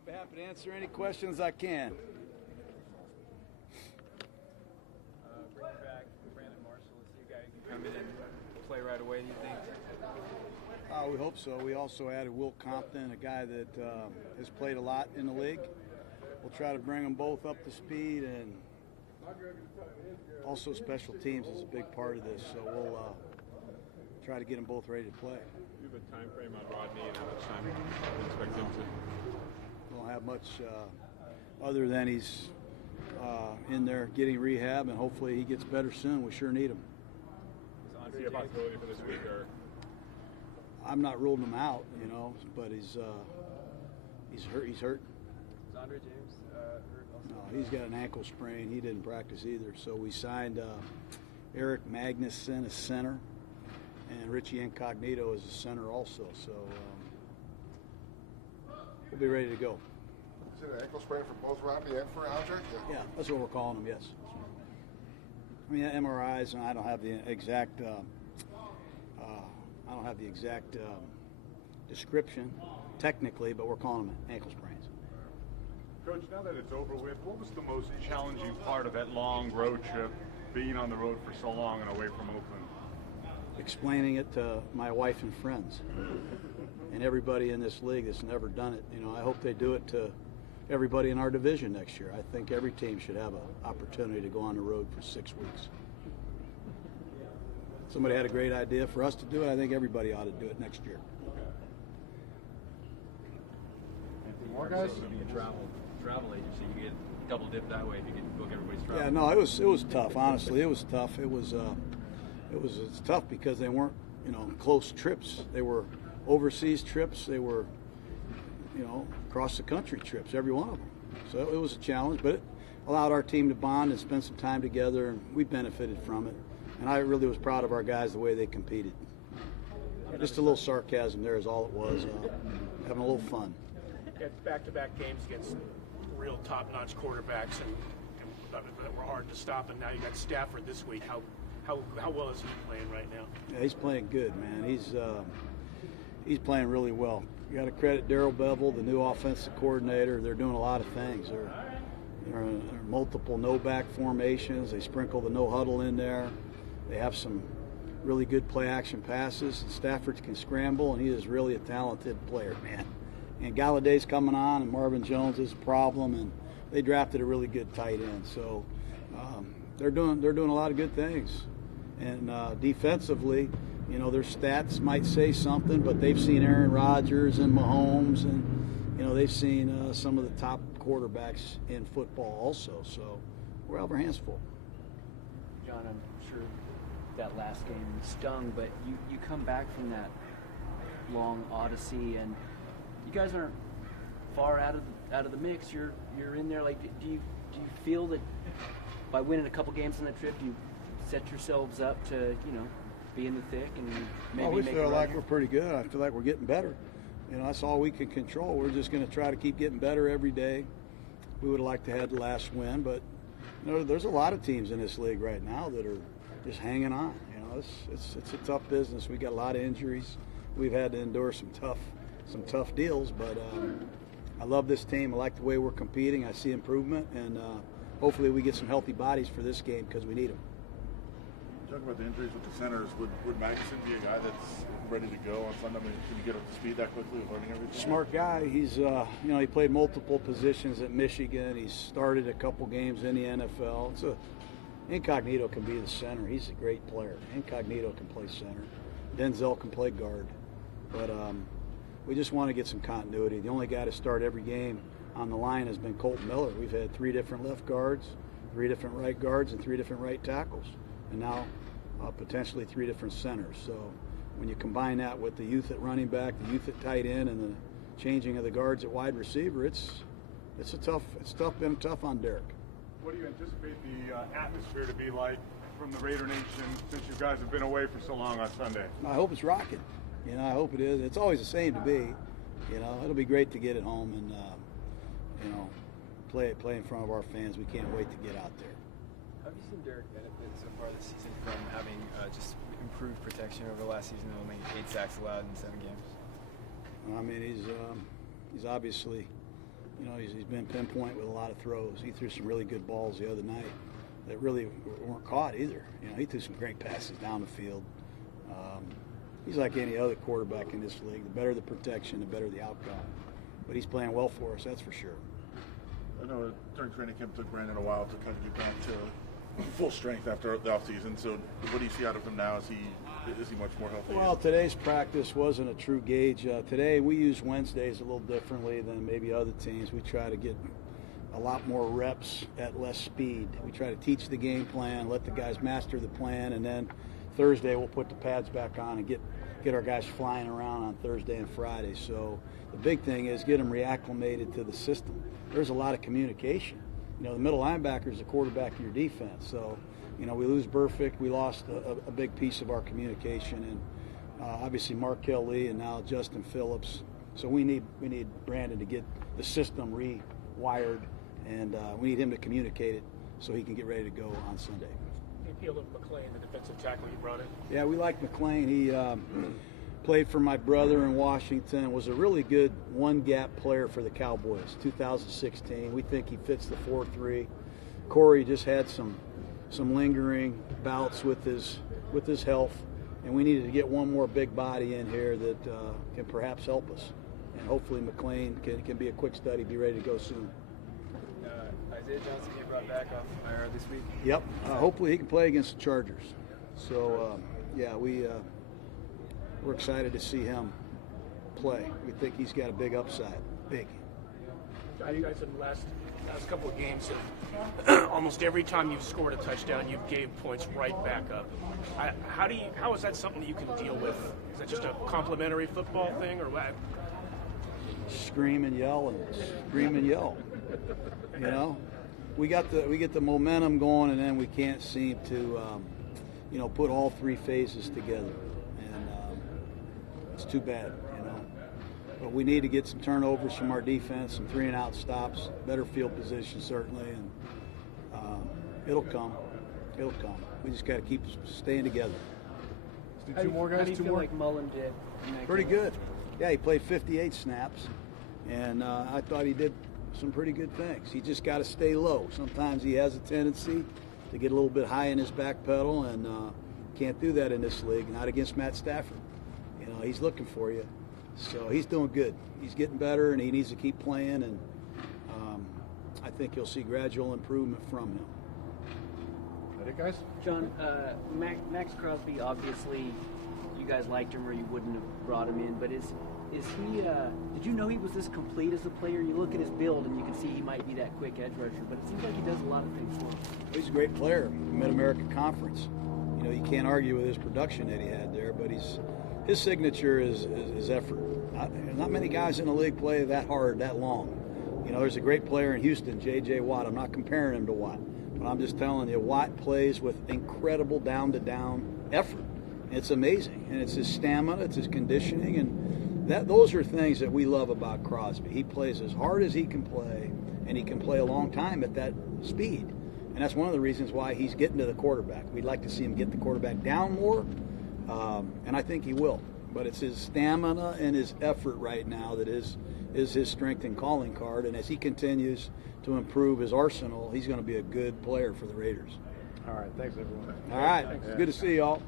I'll be happy to answer any questions I can. Bringing back Brandon Marshall, is he a guy who can come in and play right away, do you think? We hope so. We also added Will Compton, a guy that has played a lot in the league. We'll try to bring them both up to speed, and also special teams is a big part of this, so we'll try to get them both ready to play. Do you have a time frame on Rodney and how much time you expect him to? We don't have much other than he's in there getting rehab, and hopefully he gets better soon. We sure need him. Is he a possibility for this week, or? I'm not ruling him out, but he's hurt. He's hurt. Is Andre James hurt also? No, he's got an ankle sprain. He didn't practice either. So we signed Eric Magnuson as center, and Richie Incognito as a center also. So we'll be ready to go. Is it an ankle sprain for both Robbie and for Andre? Yeah, that's what we're calling him, yes. I mean, MRIs, and I don't have the exact description technically, but we're calling them ankle sprains. Coach, now that it's over with, what was the most challenging part of that long road trip, being on the road for so long and away from Oakland? Explaining it to my wife and friends and everybody in this league that's never done it. I hope they do it to everybody in our division next year. I think every team should have an opportunity to go on the road for 6 weeks. Somebody had a great idea for us to do it. I think everybody ought to do it next year. More guys? It would be a travel agency. You get double dip that way if you get book everybody's travel. Yeah, no, it was tough. Honestly, it was tough. It's tough because they weren't close trips. They were overseas trips. They were across the country trips, every one of them. So it was a challenge, but it allowed our team to bond and spend some time together, and we benefited from it. And I really was proud of our guys the way they competed. Just a little sarcasm there is all it was. Having a little fun. It's back-to-back games against real top-notch quarterbacks and that were hard to stop. And now you got Stafford this week. How well is he playing right now? Yeah, he's playing good, man. He's playing really well. You got to credit Darrell Bevel, the new offensive coordinator. They're doing a lot of things. There are multiple no-back formations. They sprinkle the no-huddle in there. They have some really good play-action passes. Stafford can scramble, and he is really a talented player, man. And Galladay's coming on, and Marvin Jones is a problem, and they drafted a really good tight end. So they're doing a lot of good things. And defensively, their stats might say something, but they've seen Aaron Rodgers and Mahomes, and they've seen some of the top quarterbacks in football also. So we'll have our hands full. John, I'm sure that last game stung, but you come back from that long odyssey, and you guys aren't far out of the mix. You're in there. Like, do you feel that by winning a couple games on that trip, you set yourselves up to be in the thick and maybe we make feel it like here? we're pretty good. I feel like we're getting better. That's all we can control. We're just going to try to keep getting better every day. We would have liked to have the last win, but there's a lot of teams in this league right now that are just hanging on. It's a tough business. We got a lot of injuries. We've had to endure some tough deals, but I love this team. I like the way we're competing. I see improvement, and hopefully we get some healthy bodies for this game because we need them. Talking about the injuries with the centers, would Magnuson be a guy that's ready to go on Sunday? I mean, can you get up to speed that quickly with learning everything? Smart guy. He's he played multiple positions at Michigan. He's started a couple games in the NFL. Incognito can be the center. He's a great player. Incognito can play center. Denzel can play guard. But we just want to get some continuity. The only guy to start every game on the line has been Colton Miller. We've had 3 different left guards, 3 different right guards, and 3 different right tackles. And now potentially 3 different centers. So when you combine that with the youth at running back, the youth at tight end, and the changing of the guards at wide receiver, it's been tough on Derek. What do you anticipate the atmosphere to be like from the Raider Nation since you guys have been away for so long on Sunday? I hope it's rocking. I hope it is. It's always the same to be. It'll be great to get it home and play in front of our fans. We can't wait to get out there. Have you seen Derek benefit so far this season from having just improved protection over the last season, only 8 sacks allowed in 7 games? I mean, he's obviously You know, he's been pinpoint with a lot of throws. He threw some really good balls the other night that really weren't caught either. You know, he threw some great passes down the field. He's like any other quarterback in this league. The better the protection, the better the outcome. But he's playing well for us, that's for sure. I know during training camp it took Brandon a while to kind of get back to full strength after the offseason. So what do you see out of him now? Is he much more healthy? Well, today's practice wasn't a true gauge. Today we use Wednesdays a little differently than maybe other teams. We try to get a lot more reps at less speed. We try to teach the game plan, let the guys master the plan, and then Thursday we'll put the pads back on and get our guys flying around on Thursday and Friday. So the big thing is get them reacclimated to the system. There's a lot of communication. You know, the middle linebacker is the quarterback of your defense. So, you know, we lose Burfict, we lost a big piece of our communication, and obviously Markel Lee and now Justin Phillips. So we need Brandon to get the system rewired, and we need him to communicate it so he can get ready to go on Sunday. You appealed to McLean, the defensive tackle you brought in. Yeah, we like McLean. He played for my brother in Washington, was a really good one-gap player for the Cowboys, 2016. We think he fits the 4-3. Corey just had some lingering bouts with his health, and we needed to get one more big body in here that can perhaps help us. And hopefully McLean can be a quick study, be ready to go soon. Isaiah Johnson get brought back off IR this week. Yep. Hopefully he can play against the Chargers. So, yeah, we're excited to see him play. We think he's got a big upside. Big. You guys in the last couple of games, almost every time you've scored a touchdown, you've gave points right back up. How is that something that you can deal with? Is that just a complimentary football thing, or what? Scream and yell and scream and yell. You know, we get the momentum going, and then we can't seem to, put all three phases together, and it's too bad, you know. But we need to get some turnovers from our defense, some 3-and-out stops, better field position certainly, and it'll come. It'll come. We just got to keep staying together. How do you feel like Mullen did? Pretty good. Yeah, he played 58 snaps, and I thought he did some pretty good things. He just got to stay low. Sometimes he has a tendency to get a little bit high in his back pedal, and can't do that in this league, not against Matt Stafford. You know, he's looking for you. So he's doing good. He's getting better, and he needs to keep playing, and I think you'll see gradual improvement from him. Ready, guys? John, Max Crosby, obviously you guys liked him or you wouldn't have brought him in, but is he, did you know he was this complete as a player? You look at his build and you can see he might be that quick edge rusher, but it seems like he does a lot of things for him. He's a great player, Mid-American Conference. You know, you can't argue with his production that he had there, but his signature is effort. Not many guys in the league play that hard, that long. You know, there's a great player in Houston, J.J. Watt. I'm not comparing him to Watt, but I'm just telling you, Watt plays with incredible down-to-down effort. It's amazing, and it's his stamina, it's his conditioning, and those are things that we love about Crosby. He plays as hard as he can play, and he can play a long time at that speed. And that's one of the reasons why he's getting to the quarterback. We'd like to see him get the quarterback down more, and I think he will. But it's his stamina and his effort right now that is his strength and calling card. And as he continues to improve his arsenal, he's going to be a good player for the Raiders. All right, thanks everyone. All right, it's good to see y'all.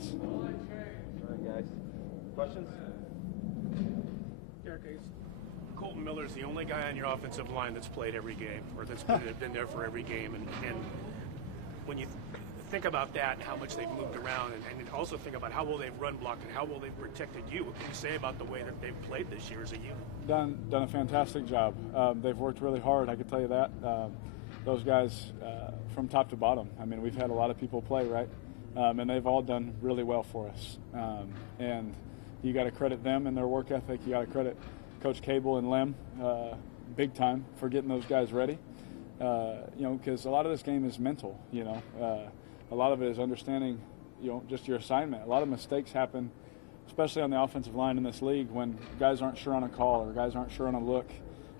us. All right, guys. Questions? Derek, Colton Miller's the only guy on your offensive line that's played every game, or that's been there for every game. And when you think about that and how much they've moved around, and also think about how well they've run blocked and how well they've protected you, what can you say about the way that they've played this year as a unit? Done a fantastic job. They've worked really hard, I can tell you that. Those guys from top to bottom. I mean, we've had a lot of people play, right? And they've all done really well for us. And you got to credit them and their work ethic. You got to credit Coach Cable and Lem big time for getting those guys ready. Because a lot of this game is mental, A lot of it is understanding, just your assignment. A lot of mistakes happen, especially on the offensive line in this league, when guys aren't sure on a call or guys aren't sure on a look.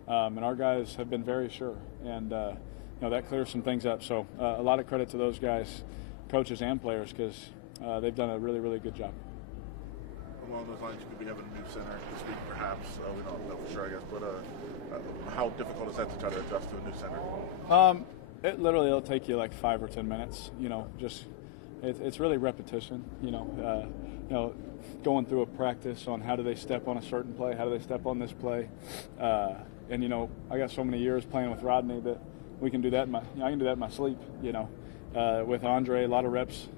And our guys have been very sure. And, that clears some things up. So a lot of credit to those guys, coaches and players, because they've done a really, really good job. Along those lines, you could be having a new center this week, perhaps. We don't know for sure, I guess. But how difficult is that to try to adjust to a new center? It'll take you like 5 or 10 minutes. It's really repetition. Going through a practice on how do they step on a certain play, how do they step on this play, and I got so many years playing with Rodney that we can do that. I can do that in my sleep. With Andre, a lot of reps.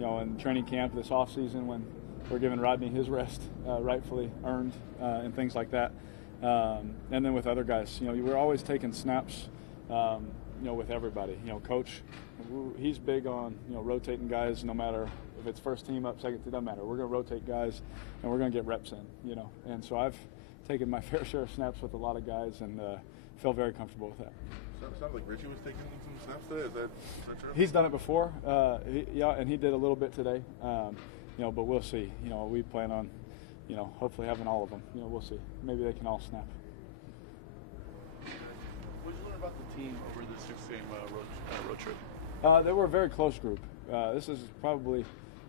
In training camp this off season when we're giving Rodney his rest, rightfully earned, and things like that. And then with other guys, we're always taking snaps, with everybody. Coach, he's big on, rotating guys no matter if it's first team up, second team, doesn't matter. We're going to rotate guys, and we're going to get reps in, And so I've taken my fair share of snaps with a lot of guys and feel very comfortable with that. So it sounds like Richie was taking some snaps today. Is that true? He's done it before, and he did a little bit today. But we'll see. We plan on, hopefully having all of them. We'll see. Maybe they can all snap. What did you learn about the team over the 6-game road trip? They were a very close group. This is probably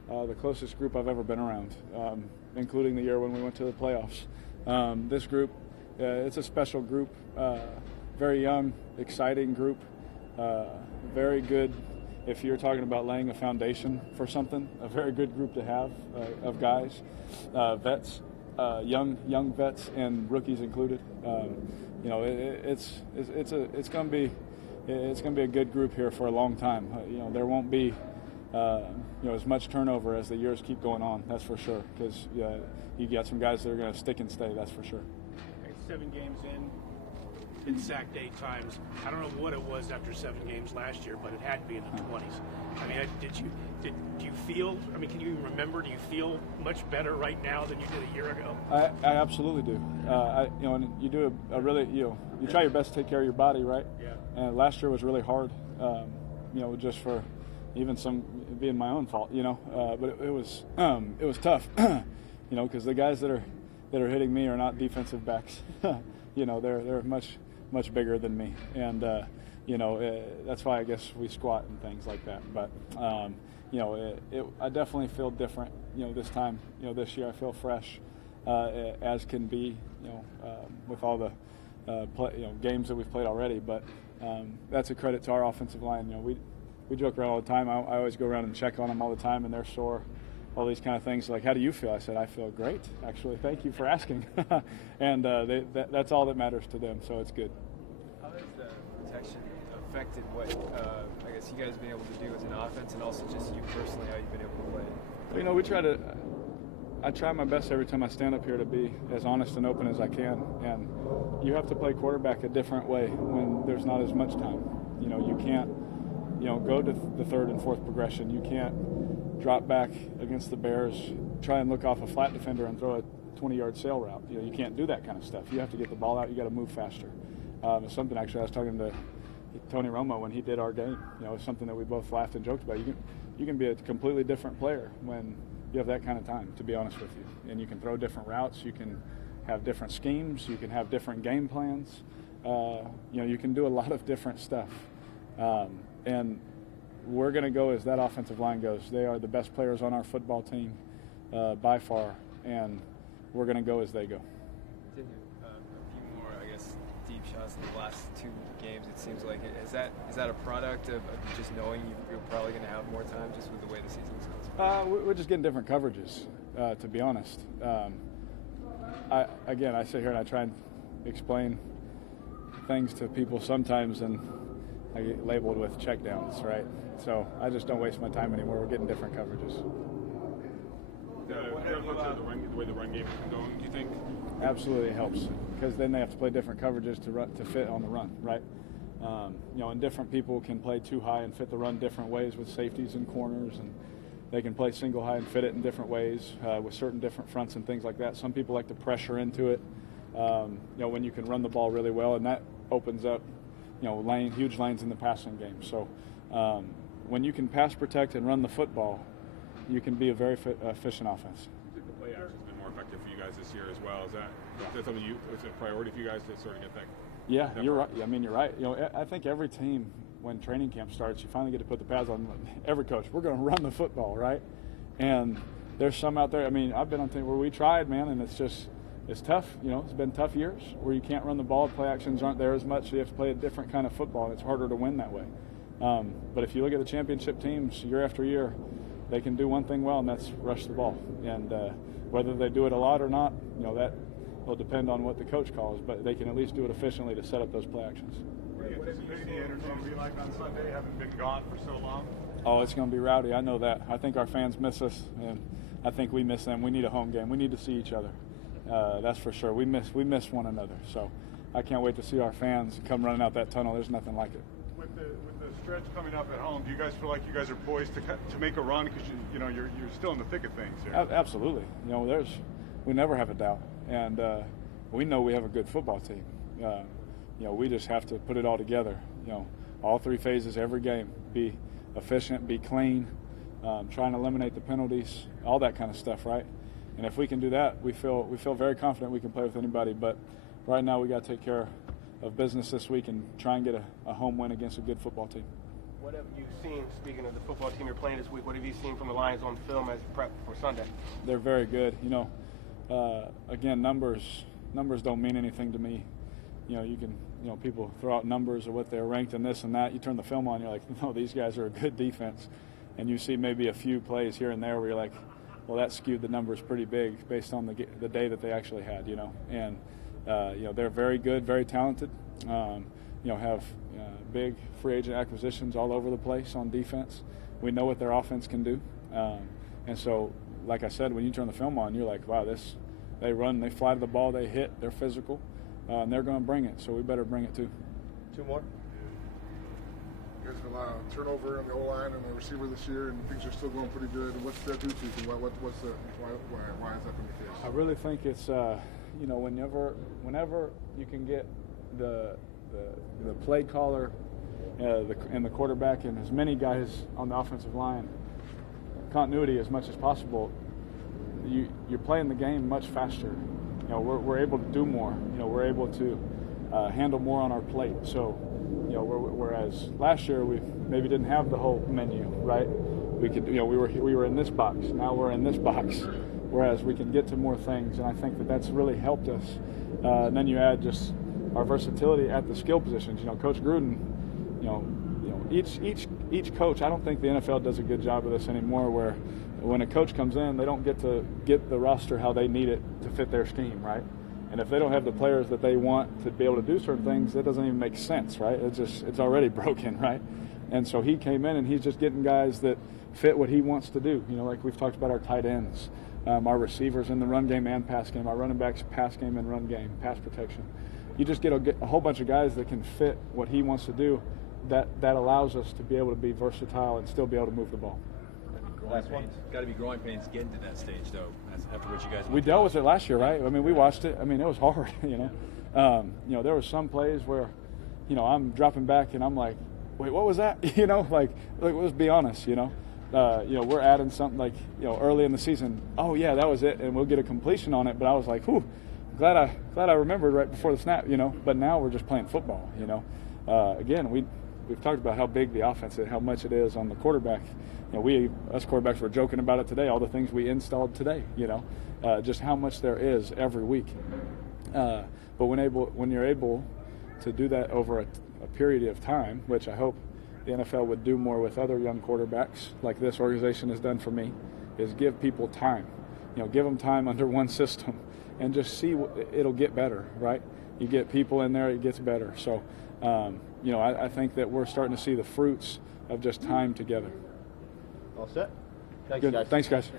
the closest group I've ever been around, including the year when we went to the playoffs. This group, it's a special group, very young, exciting group, very good. If you're talking about laying a foundation for something, a very good group to have of guys, vets, young vets and rookies included. It's going to be a good group here for a long time. There won't be as much turnover as the years keep going on. That's for sure. Because you got some guys that are going to stick and stay. That's for sure. 7 games in. Been sacked 8 times. I don't know what it was after 7 games last year, but it had to be in the 20s. I mean, do you feel? I mean, can you even remember? Do you feel much better right now than you did a year ago? I absolutely do. And you do a really, you try your best to take care of your body, right? Yeah. And last year was really hard. Just for even some being my own fault, But it was tough, because the guys that are hitting me are not defensive backs. They're much bigger than me, and that's why I guess we squat and things like that. But I definitely feel different. This time, this year I feel fresh as can be. With all the games that we've played already. But that's a credit to our offensive line. We joke around all the time. I always go around and check on them all the time, and they're sore. All these kind of things, like, how do you feel? I said, I feel great, actually. Thank you for asking. And that's all that matters to them, so it's good. How has the protection affected what I guess you guys have been able to do as an offense, and also just you personally, how you've been able to play? I try my best every time I stand up here to be as honest and open as I can. And you have to play quarterback a different way when there's not as much time. You can't, go to the third and fourth progression. You can't drop back against the Bears, try and look off a flat defender and throw a 20-yard sail route. You can't do that kind of stuff. You have to get the ball out. You got to move faster. It's something actually I was talking to Tony Romo when he did our game. It's something that we both laughed and joked about. You can be a completely different player when you have that kind of time, to be honest with you. And you can throw different routes. You can have different schemes. You can have different game plans. You can do a lot of different stuff. And we're going to go as that offensive line goes. They are the best players on our football team by far, and we're going to go as they go. A few more, I guess, deep shot the last 2 games. It seems like is that a product of just knowing you're probably going to have more time just with the way the season's going? We're just getting different coverages, to be honest. I sit here and I try and explain things to people sometimes, and I get labeled with checkdowns, right? So I just don't waste my time anymore. We're getting different coverages. The way the run game has been going, do you think? Absolutely helps, because then they have to play different coverages to fit on the run, right? And different people can play too high and fit the run different ways with safeties and corners, and they can play single high and fit it in different ways with certain different fronts and things like that. Some people like to pressure into it, when you can run the ball really well, and that opens up, huge lanes in the passing game. So when you can pass protect and run the football, you can be a very efficient offense. The play action has been more effective for you guys this year as well. Is that something is a priority for you guys to sort of get that? Yeah, you're right. I mean, you're right. I think every team, when training camp starts, you finally get to put the pads on. Every coach, we're going to run the football, right? And there's some out there. I mean, I've been on teams where we tried, man, and it's tough. It's been tough years where you can't run the ball. Play actions aren't there as much. So you have to play a different kind of football, and it's harder to win that way. But if you look at the championship teams year after year, they can do one thing well, and that's rush the ball. And whether they do it a lot or not, that will depend on what the coach calls. But they can at least do it efficiently to set up those play actions. What do you anticipate the energy to be like on Sunday, having been gone for so long? Oh, it's going to be rowdy. I know that. I think our fans miss us, and I think we miss them. We need a home game. We need to see each other. That's for sure. We miss one another. So I can't wait to see our fans come running out that tunnel. There's nothing like it. With the stretch coming up at home, do you guys feel like you guys are poised to make a run because you're still in the thick of things here? Absolutely. We never have a doubt, and we know we have a good football team. We just have to put it all together. All 3 phases every game. Be efficient, be clean, try and eliminate the penalties, all that kind of stuff, right? And if we can do that, we feel very confident we can play with anybody. But right now we got to take care of business this week and try and get a home win against a good football team. What have you seen, speaking of the football team you're playing this week, what have you seen from the Lions on film as prep for Sunday? They're very good. Again, numbers don't mean anything to me. People throw out numbers of what they're ranked in this and that. You turn the film on, you're like, no, these guys are a good defense. And you see maybe a few plays here and there where you're like, well, that skewed the numbers pretty big based on the day that they actually had, And, they're very good, very talented, have big free agent acquisitions all over the place on defense. We know what their offense can do. And so, like I said, when you turn the film on, you're like, wow, they run, they fly to the ball, they hit, they're physical, and they're going to bring it. So we better bring it too. 2 more. You guys have a lot of turnover on the O-line and the receiver this year, and things are still going pretty good. What's that due to? Why has that been the case? I really think it's whenever you can get the play caller and the quarterback and as many guys on the offensive line, continuity as much as possible, you're playing the game much faster. We're able to do more. We're able to handle more on our plate. So, whereas last year we maybe didn't have the whole menu, right? We could, we were in this box. Now we're in this box. Whereas we can get to more things, and I think that's really helped us. And then you add just our versatility at the skill positions. Coach Gruden, each coach. I don't think the NFL does a good job of this anymore. Where when a coach comes in, they don't get to get the roster how they need it to fit their scheme, right? And if they don't have the players that they want to be able to do certain things, that doesn't even make sense, right? It's already broken, right? And so he came in and he's just getting guys that fit what he wants to do. Like we've talked about our tight ends, our receivers in the run game and pass game, our running backs pass game and run game, pass protection. You just get a whole bunch of guys that can fit what he wants to do. That allows us to be able to be versatile and still be able to move the ball. Last one. Got to be growing pains getting to that stage, though. After what you guys. We dealt with it last year, right? I mean, we watched it. I mean, it was hard. There were some plays where, I'm dropping back and I'm like, wait, what was that? Let's be honest. We're adding something early in the season. Oh yeah, that was it, and we'll get a completion on it. But I was like, whew, glad I remembered right before the snap. But now we're just playing football. Again, we've talked about how big the offense is, how much it is on the quarterback. Us quarterbacks were joking about it today, all the things we installed today, just how much there is every week. But when you're able to do that over a period of time, which I hope the NFL would do more with other young quarterbacks, like this organization has done for me, is give people time. Give them time under one system, and just see it'll get better, right? You get people in there, it gets better. So, I think that we're starting to see the fruits of just time together. All set? Thanks, Good. guys. Thanks, guys.